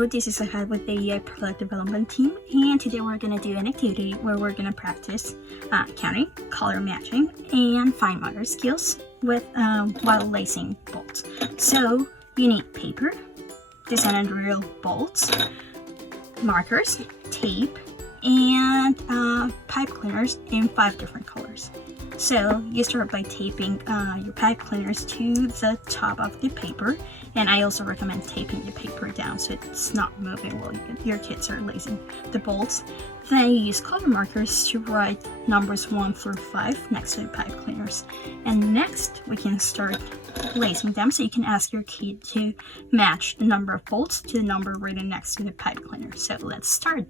Hello, this is Ahad with the AI Product Development Team, and today we're going to do an activity where we're going to practice counting, color matching, and fine motor skills with while lacing bolts. So you need paper, design and drill bolts, markers, tape, and pipe cleaners in 5 different colors. So you start by taping your pipe cleaners to the top of the paper, and I also recommend taping the paper down so it's not moving while your kids are lacing the bolts. Then you use color markers to write numbers 1 through 5 next to the pipe cleaners. And next we can start lacing them, so you can ask your kid to match the number of bolts to the number written next to the pipe cleaner. So let's start.